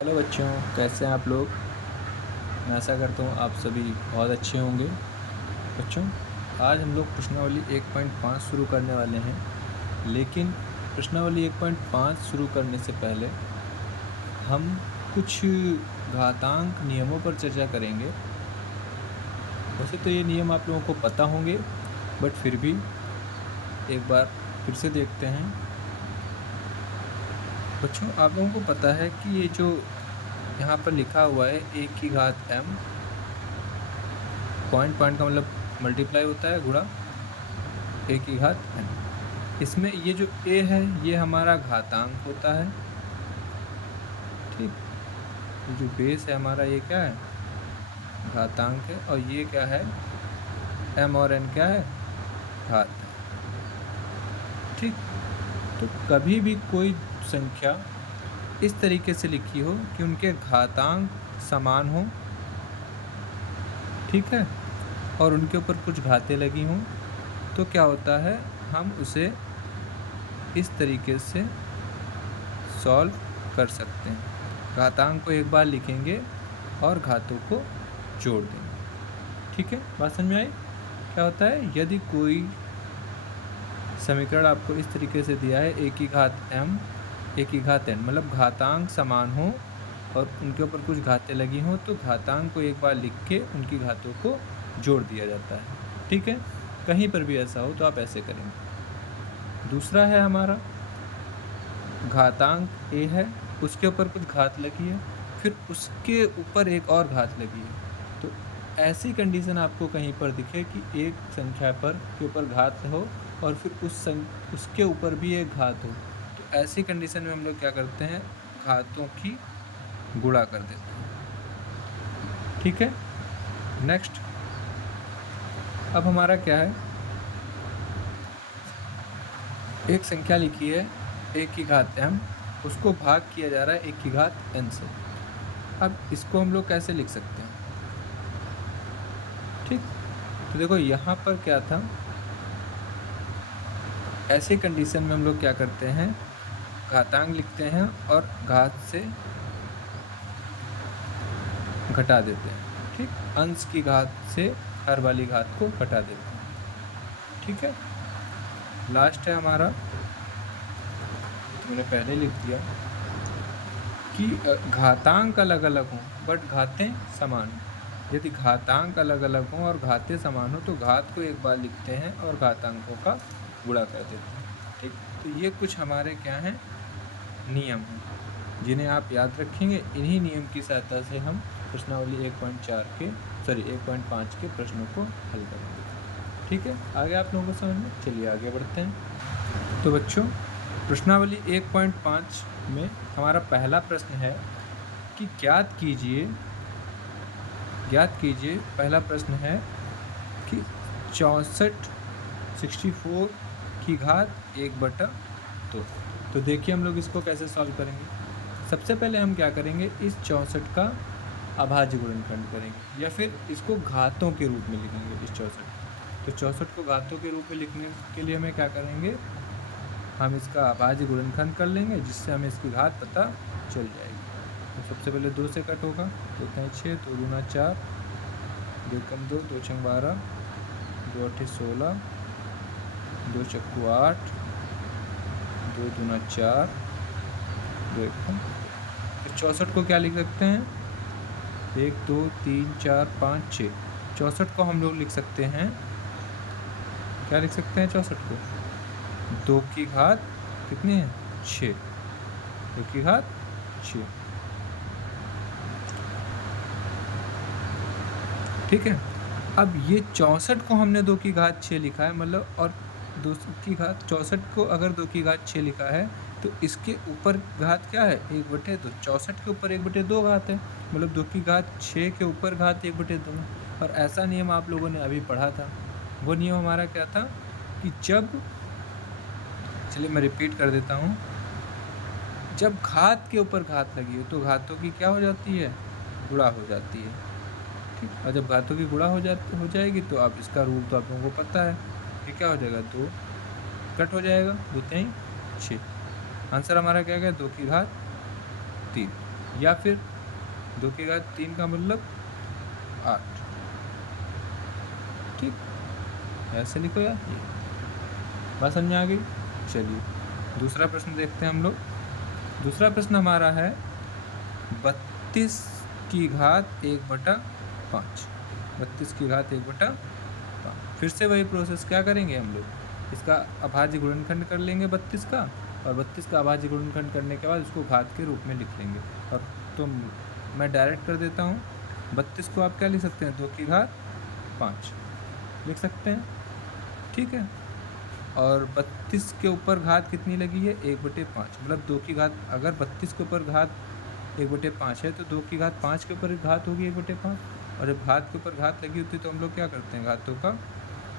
Hello बच्चों, कैसे हैं आप लोग। मैं आशा करता हूँ आप सभी बहुत अच्छे होंगे। बच्चों, आज हम लोग प्रश्नावली 1.5 शुरू करने वाले हैं। लेकिन प्रश्नावली 1.5 शुरू करने से पहले हम कुछ घातांक नियमों पर चर्चा करेंगे। वैसे तो ये नियम आप लोगों को पता होंगे, बट फिर भी एक बार फिर से देखते हैं। बच्चों, आप लोगों को पता है कि ये जो यहाँ पर लिखा हुआ है a की घात m, पॉइंट का मतलब मल्टीप्लाई होता है गुणा a की घात n। इसमें ये जो a है ये हमारा घातांक होता है, ठीक। ये जो बेस है हमारा ये क्या है, घातांक है। और ये क्या है, m और n क्या है, घात है, ठीक। तो कभी भी कोई संख्या इस तरीके से लिखी हो कि उनके घातांक समान हो, ठीक है, और उनके ऊपर कुछ घातें लगी हों, तो क्या होता है, हम उसे इस तरीके से सॉल्व कर सकते हैं। घातांक को एक बार लिखेंगे और घातों को जोड़ देंगे, ठीक है। बात समझ में आई। क्या होता है, यदि कोई समीकरण आपको इस तरीके से दिया है a की घात m a की घात n, मतलब घातांक समान हो और उनके ऊपर कुछ घातें लगी हों, तो घातांक को एक बार लिख के उनकी घातों को जोड़ दिया जाता है, ठीक है। कहीं पर भी ऐसा हो तो आप ऐसे करेंगे। दूसरा है हमारा घातांक a है, उसके ऊपर कुछ घात लगी है, फिर उसके ऊपर एक और घात लगी है। तो ऐसी कंडीशन आपको कहीं पर दिखे कि एक संख्या पर के ऊपर घात हो और फिर उसके ऊपर भी एक घात हो, तो ऐसी कंडीशन में हम लोग क्या करते हैं, घातों की गुणा कर देते हैं, ठीक है। नेक्स्ट, अब हमारा क्या है, एक संख्या लिखी है a की घात m, उसको भाग किया जा रहा है a की घात n से। अब इसको हम लोग कैसे लिख सकते हैं, ठीक। तो देखो यहाँ पर क्या था, ऐसे कंडीशन में हम लोग क्या करते हैं, घातांक लिखते हैं और घात से घटा देते हैं, ठीक। अंश की घात से हर वाली घात को घटा देते हैं, ठीक है। लास्ट है हमारा, मैंने पहले लिख दिया कि घातांक अलग अलग हों बट घातें समान हों। यदि घातांक अलग अलग हों और घातें समान हों तो घात को एक बार लिखते हैं और घातांकों का गुणा कर देते हैं, ठीक। तो ये कुछ हमारे क्या हैं, नियम हैं, जिन्हें आप याद रखेंगे। इन्हीं नियम की सहायता से हम प्रश्नावली 1.5 के प्रश्नों को हल करेंगे, ठीक है। आगे आप लोगों को समझ में, चलिए आगे बढ़ते हैं। तो बच्चों, प्रश्नावली 1.5 में हमारा पहला प्रश्न है कि ज्ञात कीजिए, पहला प्रश्न है कि 64 की घात 1/2। तो देखिए हम लोग इसको कैसे सॉल्व करेंगे। सबसे पहले हम क्या करेंगे, इस 64 का अभाज्य गुणनखंड करेंगे, या फिर इसको घातों के रूप में लिखेंगे इस 64। तो 64 को घातों के रूप में लिखने के लिए हमें क्या करेंगे, हम इसका अभाज्य गुणनखंड कर लेंगे, जिससे हमें इसकी घात पता चल जाएगी। तो सबसे पहले 2 से कट होगा, 2 × 6, 2 × 4, 2 × 2, 2 × 12, 2 × 8 16, 2 × 8, 2 × 4, 2 × 1। तो 64 को क्या लिख सकते हैं, 1 2 3 4 5 6। 64 को हम लोग लिख सकते हैं, क्या लिख सकते हैं 64 को, 2 की घात कितनी है, 6, 2 की घात 6, ठीक है। अब ये 64 को हमने 2 की घात 6 लिखा है, मतलब, और 2 की घात 64 को अगर 2 की घात 6 लिखा है तो इसके ऊपर घात क्या है, 1/2। 64 के ऊपर 1/2 घात है, मतलब 2 की घात 6 के ऊपर घात 1/2। और ऐसा नियम आप लोगों ने अभी पढ़ा था। वो नियम हमारा क्या था कि जब, चलिए मैं रिपीट कर देता हूँ, जब घात के ऊपर घात लगी हो तो घातों की क्या हो जाती है, गुणा हो जाती है, ठीक। और जब घातों की गुणा हो जाएगी तो आप इसका रूल तो आप लोगों को पता है कि क्या हो जाएगा, 2 कट हो जाएगा, 2 × 3 = 6। आंसर हमारा क्या गया, 2 की घात 3, या फिर 2 की घात 3 का मतलब 8। ठीक, ऐसे लिखो यार, ये बात समझ में आ गई। चलिए दूसरा प्रश्न देखते हैं हम लोग। दूसरा प्रश्न हमारा है 32 की घात 1/5। 32 की घात 1/5। फिर से वही प्रोसेस क्या करेंगे हम लोग, इसका अभाज्य गुणनखंड कर लेंगे 32 का, और 32 का अभाज्य गुणनखंड करने के बाद उसको घात के रूप में लिख लेंगे। और तो मैं डायरेक्ट कर देता हूँ, 32 को आप क्या लिख सकते हैं, 2 की घात 5 लिख सकते हैं। ठीक है, और 32 के ऊपर घात कितनी लगी है, 1/5, मतलब 2 की घात, अगर 32 के ऊपर घात 1/5 है तो 2 की घात 5 के ऊपर घात होगी 1/5। और जब घात के ऊपर घात लगी होती है तो हम लोग क्या करते हैं, घातों का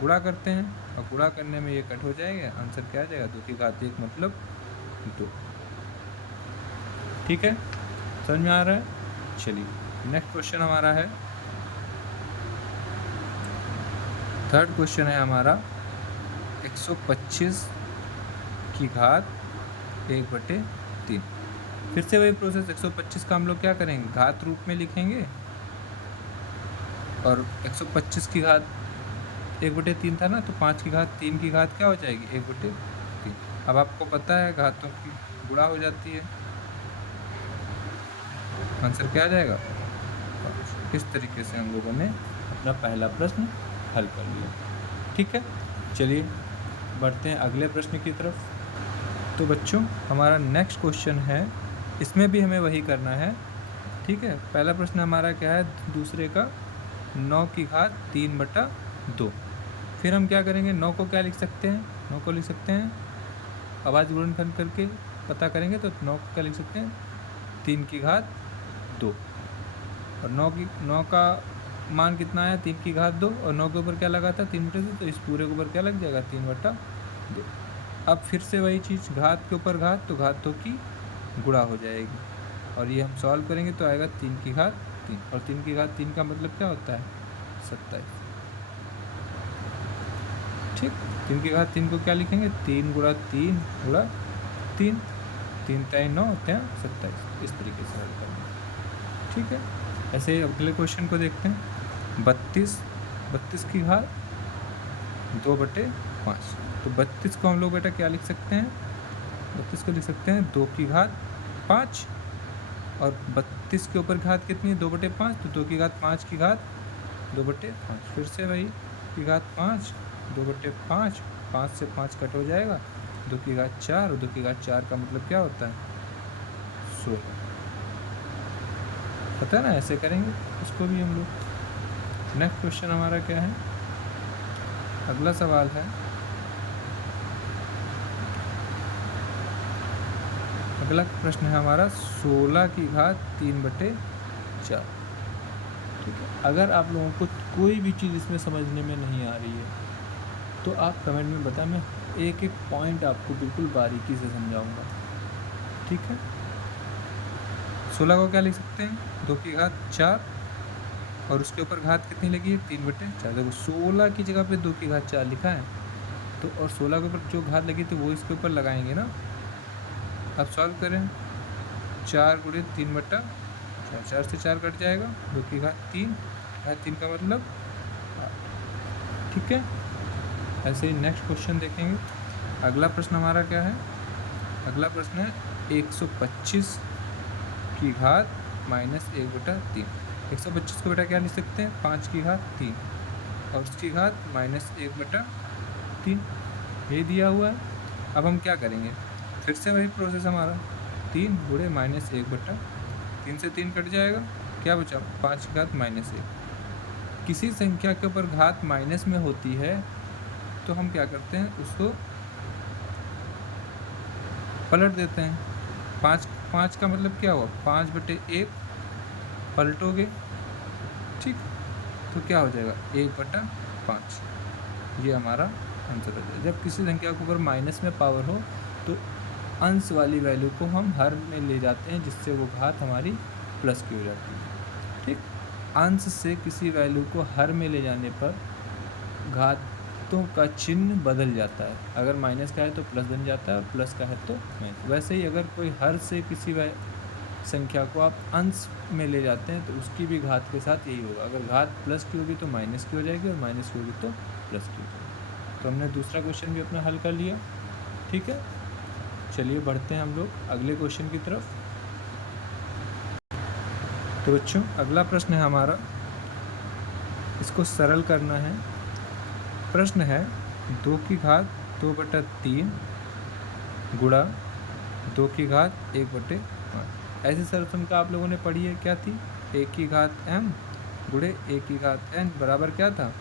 गुणा करते हैं, और गुणा करने में ये कट हो जाएगा, आंसर क्या आ जाएगा, 2 की घात 1 मतलब 2। ठीक है, समझ में आ रहा है। चलिए नेक्स्ट क्वेश्चन हमारा है, थर्ड क्वेश्चन है हमारा 125 की घात 1/3। फिर से वही प्रोसेस, 125 का हम लोग क्या करेंगे, घात रूप में लिखेंगे, और 125 की घात 1/3 था ना, तो 5 की घात 3 की घात क्या हो जाएगी, 1/3। अब आपको पता है घातों की गुणा हो जाती है, आंसर क्या आ जाएगा, 5। इस तरीके से हम लोगों ने अपना पहला प्रश्न हल कर लिया। ठीक है, चलिए बढ़ते हैं अगले प्रश्न की तरफ। तो बच्चों हमारा नेक्स्ट क्वेश्चन है, इसमें भी हमें वही करना है। ठीक है, पहला प्रश्न हमारा क्या है, दूसरे का 9 की घात 3/2। फिर हम क्या करेंगे, 9 को क्या लिख सकते हैं, 9 को लिख सकते हैं अभाज्य गुणनखंड करके पता करेंगे, तो 9 को क्या लिख सकते हैं, 3 की घात 2। और 9 का मान कितना आया, 3 की घात 2, और 9 के ऊपर क्या लगा था, 3/2, तो इस पूरे के ऊपर क्या लग जाएगा, 3/2। अब फिर से वही चीज़, घात के ऊपर घात, तो घातों की गुणा हो जाएगी, और ये हम सॉल्व करेंगे तो आएगा 3 की घात 3, और 3 की घात 3 का मतलब क्या होता है, 27। ठीक, 3 की घात 3 को क्या लिखेंगे, 3 × 3 × 3, 3 × 9 होते हैं 27। इस तरीके से हल करना। ठीक है, ऐसे ही अगले क्वेश्चन को देखते हैं, 32 की घात 2/5। तो 32 को हम लोग बेटा क्या लिख सकते हैं, 32 को लिख सकते हैं 2 की घात 5, और 32 के ऊपर घात कितनी है, 2/5, तो 2 की घात 5 की घात 2/5। फिर से वही की घात 5, 2/5, 5 से 5 कट हो जाएगा, 2 की घात 4, और 2 की घात 4 का मतलब क्या होता है, 16। पता है ना, ऐसे करेंगे इसको भी हम लोग। नेक्स्ट क्वेश्चन हमारा क्या है, अगला सवाल है, अगला प्रश्न है हमारा 16 की घात 3/4। ठीक है, अगर आप लोगों को कोई भी चीज़ इसमें समझने में नहीं आ रही है तो आप कमेंट में बताएं, मैं एक एक पॉइंट आपको बिल्कुल बारीकी से समझाऊंगा। ठीक है, 16 को क्या लिख सकते हैं, 2 की घात 4, और उसके ऊपर घात कितनी लगी है, 3/4। देखो 16 की जगह पे 2 की घात 4 लिखा है, तो और 16 के ऊपर जो घात लगी थी वो इसके ऊपर लगाएंगे ना। अब सॉल्व करें, 4 × 3/4, 4 से 4 कट जाएगा, 2 की घात 3, घात 3 का मतलब 8। ठीक है, ऐसे ही नेक्स्ट क्वेश्चन देखेंगे। अगला प्रश्न हमारा क्या है, अगला प्रश्न है 125 की घात -1/3। 125 को बेटा क्या लिख सकते हैं, 5 की घात 3, और उसकी घात -1/3, ये दिया हुआ है। अब हम क्या करेंगे, फिर से वही प्रोसेस हमारा, 3 × -1/3 से 3 कट जाएगा, क्या बचा, 5 की घात -1। किसी संख्या के ऊपर घात माइनस में होती है तो हम क्या करते हैं, उसको पलट देते हैं। 5 का मतलब क्या हुआ, 5/1 पलटोगे, ठीक, तो क्या हो जाएगा, 1/5। ये हमारा आंसर हो जाएगा। जब किसी संख्या के ऊपर माइनस में पावर हो तो अंश वाली वैल्यू को हम हर में ले जाते हैं, जिससे वो घात हमारी प्लस की हो जाती है। ठीक, अंश से किसी वैल्यू को हर में ले जाने पर घातों का चिन्ह बदल जाता है, अगर माइनस का है तो प्लस बन जाता है, और प्लस का है तो माइनस। वैसे ही अगर कोई हर से किसी संख्या को आप अंश में ले जाते हैं तो उसकी भी घात के साथ यही होगा। अगर घात प्लस की होगी तो माइनस की हो जाएगी और माइनस की होगी तो प्लस की हो जाएगी। तो हमने दूसरा क्वेश्चन भी अपना हल कर लिया। ठीक है, चलिए बढ़ते हैं हम लोग अगले क्वेश्चन की तरफ। तो बच्चों अगला प्रश्न है हमारा, इसको सरल करना है। प्रश्न है 2 की घात 2/3 गुणा 2 की घात 1/5। ऐसी सरलता आप लोगों ने पढ़ी है, क्या थी? 1 की घात m गुणे 1 की घात n बराबर क्या था?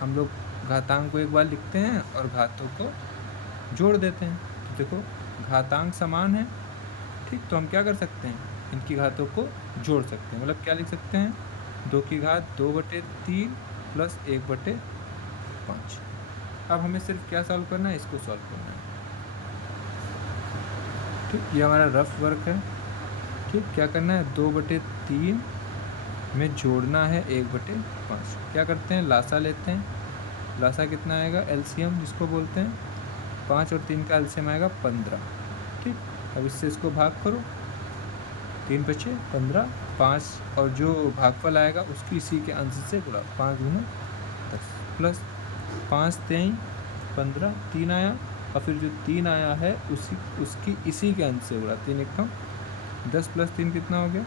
हम लोग घातांक को एक बार लिखते हैं और घातों को जोड़ देते हैं। तो देखो घातांक समान है, ठीक, तो हम क्या कर सकते हैं, इनकी घातों को जोड़ सकते हैं। मतलब क्या लिख सकते हैं, 2 की घात 2/3 प्लस 1/5। अब हमें सिर्फ क्या सॉल्व करना है, इसको सॉल्व करना है। ठीक, ये हमारा रफ वर्क है। ठीक, क्या करना है, 2/3 में जोड़ना है 1/5। क्या करते हैं, लासा लेते हैं। लासा कितना आएगा, एलसीएम जिसको बोलते हैं, 5 और 3 का एलसीएम आएगा 15। ठीक, अब इससे इसको भाग करो, 3 बचे 15, 5 और जो भागफल आएगा उसकी इसी के अंश से गुणा, 5 गुना 10 प्लस 5 3 15, 3 आया और फिर जो 3 आया है उसकी इसी के अंश से गुणा, 3 एकम 10 प्लस 3 कितना हो गया,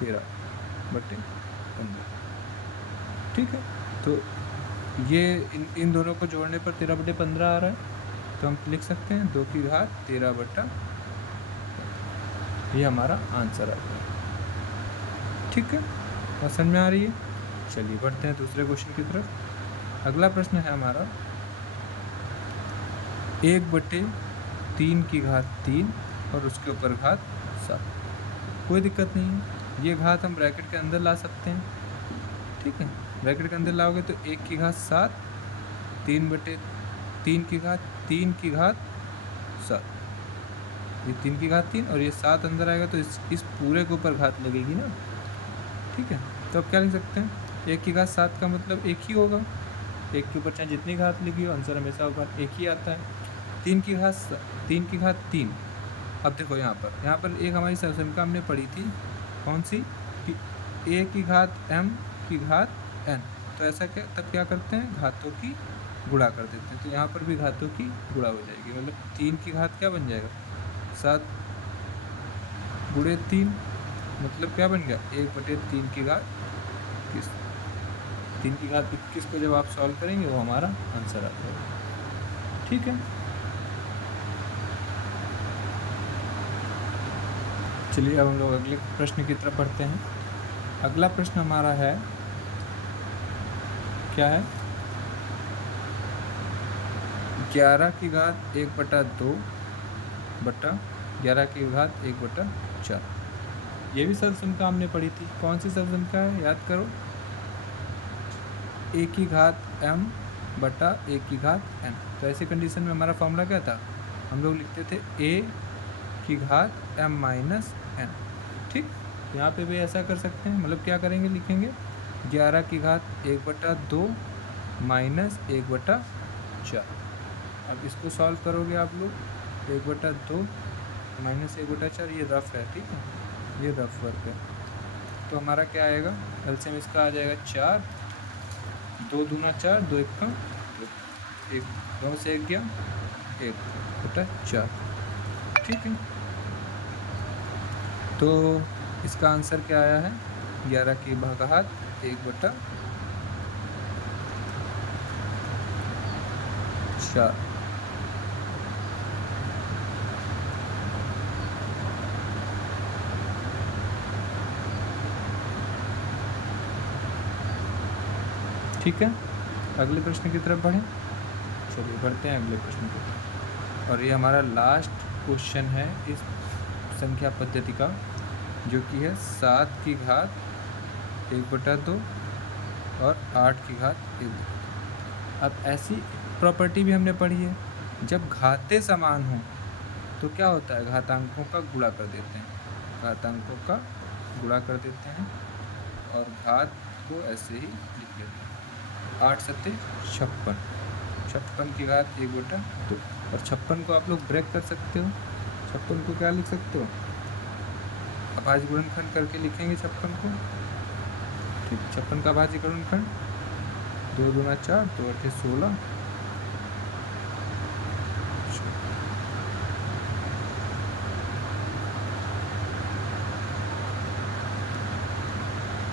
13/15। ठीक है, तो ये इन दोनों को जोड़ने पर 13/15 आ रहा है। तो हम लिख सकते हैं 2 की घात 13/15, ये हमारा आंसर आ गया। ठीक है, और समझ में आ रही है। चलिए बढ़ते हैं दूसरे क्वेश्चन की तरफ। अगला प्रश्न है हमारा 1/3 की घात 3 और उसके ऊपर घात 7। कोई दिक्कत नहीं है, ये घात हम ब्रैकेट के अंदर ला सकते हैं। ठीक है, ब्रैकेट के अंदर लाओगे तो 1 की घात 7, 3/3 की घात 3 की घात 7, ये 3 की घात 3 और ये 7 अंदर आएगा तो इस पूरे के ऊपर घात लगेगी ना। ठीक है, तो अब क्या लिख सकते हैं, 1 की घात 7 का मतलब 1 ही होगा, 1 के ऊपर चाहे जितनी घात लिखी हो आंसर हमेशा होगा 1 ही आता है। 3 की घात 3। अब देखो यहाँ पर एक हमारी सरसमिका हमने पढ़ी थी, कौन सी, कि a की घात m की घात n। तो ऐसा क्या करते हैं, घातों की गुणा कर देते हैं। तो यहाँ पर भी घातों की गुणा हो जाएगी, मतलब 3 की घात क्या बन जाएगा, 7 गुणे 3, मतलब क्या बन गया, 1/3 की घात 21। 3 की घात 21 को जब आप सॉल्व करेंगे वो हमारा आंसर आता है। ठीक है, चलिए अब हम लोग अगले प्रश्न की तरफ बढ़ते हैं। अगला प्रश्न हमारा है, क्या है, 11 की घात 1/2 बटा 11 की घात 1/4। ये भी सरलसंख्या हमने पढ़ी थी, कौन सी सरलसंख्या है, याद करो, a की घात m बटा 1 की घात n। तो ऐसी कंडीशन में हमारा फॉर्मूला क्या था, हम लोग लिखते थे a की घात m माइनस n। ठीक, यहाँ पे भी ऐसा कर सकते हैं, मतलब क्या करेंगे, लिखेंगे 11 की घात 1/2 माइनस 1/4। अब इसको सॉल्व करोगे आप लोग, 1/2 माइनस 1/4, ये रफ है, ठीक है, ये रफ वर्क है। तो हमारा क्या आएगा, एलसीएम इसका आ जाएगा 4, 2 दूना 4, 2 एकम 1, 2 से 1 गया 1/4। ठीक है, तो इसका आंसर क्या आया है, 11 की घात 1/4। ठीक है, अगले प्रश्न की तरफ बढ़ें। चलिए बढ़ते हैं अगले प्रश्न की तरफ, और ये हमारा लास्ट क्वेश्चन है इस संख्या पद्धति का, जो कि है 7 की घात 1/2 और 8 की घात 1/2। अब ऐसी प्रॉपर्टी भी हमने पढ़ी है, जब घातें समान हों तो क्या होता है, घातांकों का गुणा कर देते हैं, घातांकों का गुणा कर देते हैं और घात को ऐसे ही लिख लेते हैं। 8 सत्ते 56, 56 की घात 1/2, और 56 को आप लोग ब्रेक कर सकते हो। 56 को क्या लिख सकते हो, अभाज्य गुणनखंड करके लिखेंगे 56 को। ठीक, 56 का अभाज्य गुणनखंड 2 दूना 4, 2 अठे 16।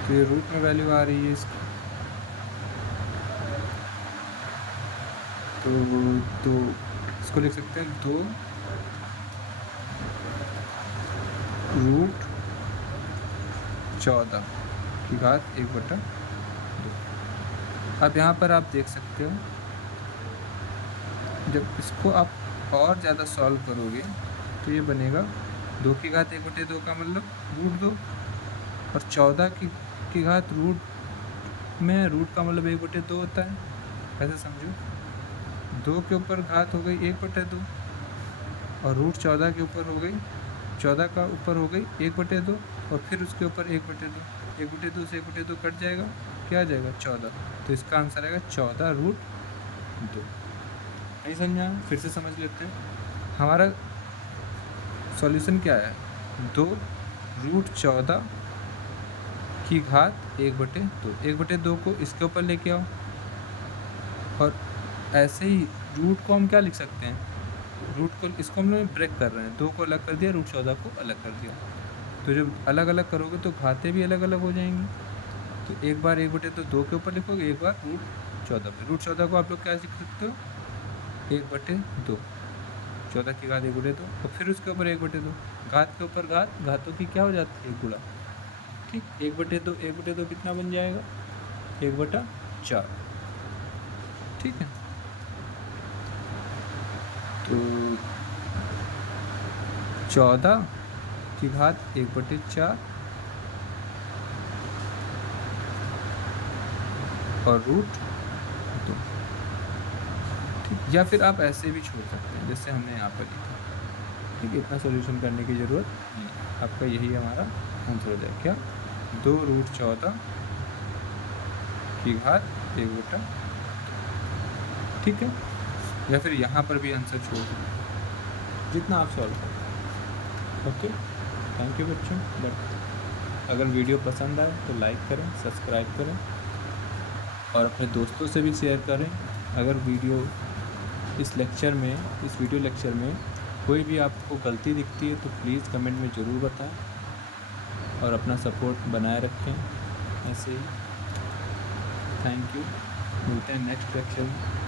तो ये रूट में वैल्यू आ रही है इसकी, तो इसको लिख सकते हैं 2 रूट 14 की घात 1/2। अब यहाँ पर आप देख सकते हो, जब इसको आप और ज़्यादा सॉल्व करोगे तो ये बनेगा 2 की घात 1/2 का मतलब रूट 2, और 14 की घात रूट में रूट का मतलब 1/2 होता है। ऐसे समझो, 2 के ऊपर घात हो गई 1/2, और रूट 14 के ऊपर हो गई, 14 का ऊपर हो गई 1/2, और फिर उसके ऊपर 1/2, 1/2 से 1/2 कट जाएगा, क्या आ जाएगा 14। तो इसका आंसर आएगा 14 रूट 2। नहीं समझा? फिर से समझ लेते हैं। हमारा सॉल्यूशन क्या है, 2 रूट 14 की घात 1/2। 1/2 को इसके ऊपर लेके आओ, और ऐसे ही रूट को हम क्या लिख सकते हैं, रूट को इसको हम लोग ब्रेक कर रहे हैं, 2 को अलग कर दिया, रूट 14 को अलग कर दिया। तो जब अलग अलग करोगे तो घातें भी अलग अलग हो जाएंगी। तो एक बार 1/2 2 के ऊपर लिखोगे, एक बार रूट 14 पे। रूट 14 को आप लोग क्या लिख सकते हो, 1/2, 14 की घात 1/2, और फिर उसके ऊपर 1/2, घात के ऊपर घात, घातों की क्या हो जाती है, गुणा। ठीक, 1/2, 1/2 कितना बन जाएगा, 1/4। ठीक है, तो 14 की घात 1/4 और रूट 2। ठीक, या फिर आप ऐसे भी छोड़ सकते हैं जैसे हमने यहाँ पर लिखा। ठीक है, इतना सोल्यूशन करने की ज़रूरत नहीं है, आपका यही हमारा आंसर हो जाए क्या, 2 रूट 14 की घात 1/2। ठीक है, या फिर यहाँ पर भी आंसर छोड़ सकते हैं, जितना आप सॉल्व करें। ओके, थैंक यू बच्चों। बट अगर वीडियो पसंद आए तो लाइक करें, सब्सक्राइब करें, और अपने दोस्तों से भी शेयर करें। अगर इस वीडियो लेक्चर में कोई भी आपको गलती दिखती है तो प्लीज़ कमेंट में ज़रूर बताएं, और अपना सपोर्ट बनाए रखें ऐसे ही। थैंक यू, मिलते हैं नेक्स्ट लेक्चर में।